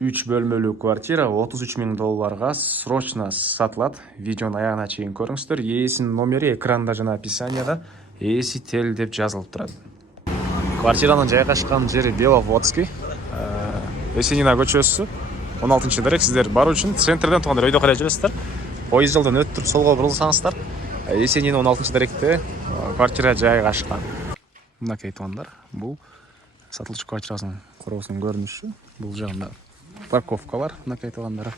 3 бөлмөлүү квартира 33 000 долларга срочно сатылат. Видеону аягына чейин көрүңүздөр. Ээсинин номери экранда жана описанияда ээси тел деп жазылып турат. Квартиранын жайгашкан жери Беловодский, Есенина көчөсү, 16-дирек. Сиздер баруу үчүн центрден туугандар өйдө карай жүрөсүздөр. Поезд жолдон өтүп туруп солго бурулсаңыздар, Есенина 16-директе квартира жайгашкан. Мынакей туугандар, бул сатылчу квартирасынын короосунун көрүнүшү. Бул жагында парковка бар, мынакей туугандар.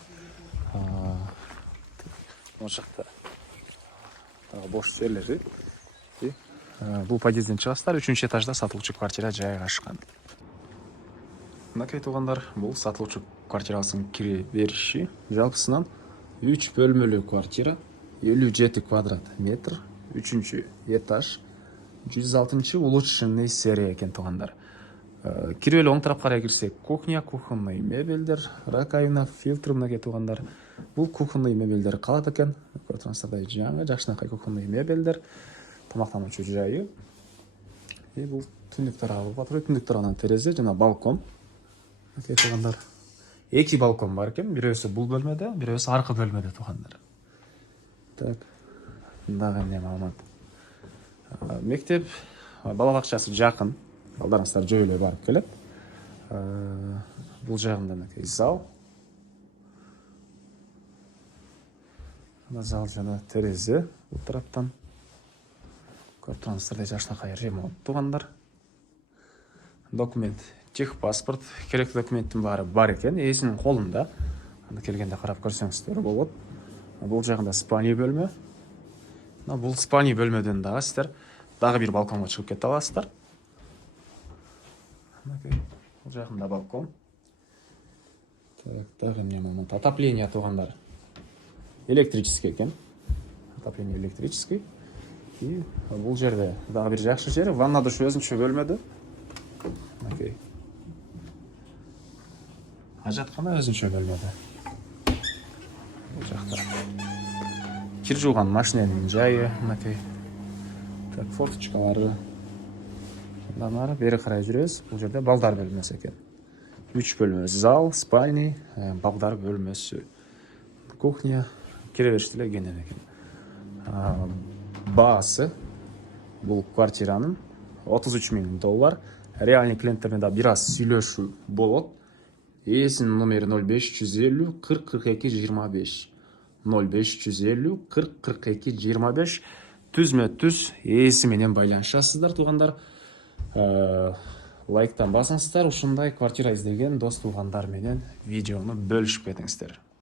Могу жакта бош жерлери. Бул подъезден чыгасыздар, 3-этажда сатылчу квартира жайгашкан. Мынакей туугандар, бул сатылчу квартирасынын кире бериши. Жалпысынан 3 бөлмөлүү квартира, 57 квадрат метр, 3-этаж, 106 улучшенный серия экен туугандар. Кирип эле оң тарапка карай кирсек, кухня, кухонный мебелдер, раковина, фильтр мынакей туугандар. Бул кухонный мебелдер калат экен. Көрүп турсаңыздар, жаңы жакшынакай кухонный мебелдер, тамактануучу жайы. Бул түндүк тарабы бар. Түндүк тарабынан терезе жана балкон. Мынакей туугандар. 2 балкон бар экен. Бирөөсү бул бөлмөдө, бирөөсү аркы бөлмөдө туугандар. Так. Дагы эмне маалымат? Мектеп, бала бакчасы жакын. Балдарыңыздар жөө эле барып келет. Бул жагында мынакей зал. Зал жана терезе бул тараптан. Көрүп турсаңыздар, жакшынакай ремонт туугандар. Документ, техпаспорт, керектүү документтин баары бар экен. Ээсинин колунда. Аны келгенде карап көрсөңүздөр болот. Бул жагында спальный бөлмө. Бул спальный бөлмөдөн дагы сиздер дагы бир балконго чыгып кете аласыздар. Бул жагында балкон. Так, дагы эмне маалымат? Отопление туугандар. Электрический экен. Отопление электрический. И бул жерде дагы бир жакшы жери, ванна душ өзүнчө бөлмөдө. Мынакей. Ажаткана өзүнчө бөлмөдө. Бул жакта кир жууган машиненин жайы, мынакей. Так, форточкалары. Андан ары бери карай жүрөбүз. Бул жерде балдар бөлмөсү экен. 3 бөлмө, зал, спальный, балдар бөлмөсү. Кухня, кире бериште эле кенен экен. Баасы бул квартиранын 33 000 доллар. Реальный клиенттермен да бир аз сүйлөшүү болот. Ээсинин номери 0550 40 42 25. 0550 40 42 25. Түзмө-түз ээси менен байланышасыздар туугандар. Лайктан басыңыздар, ушундай квартира издеген дос туугандар менен видеону бөлүшүп кетиңиздер.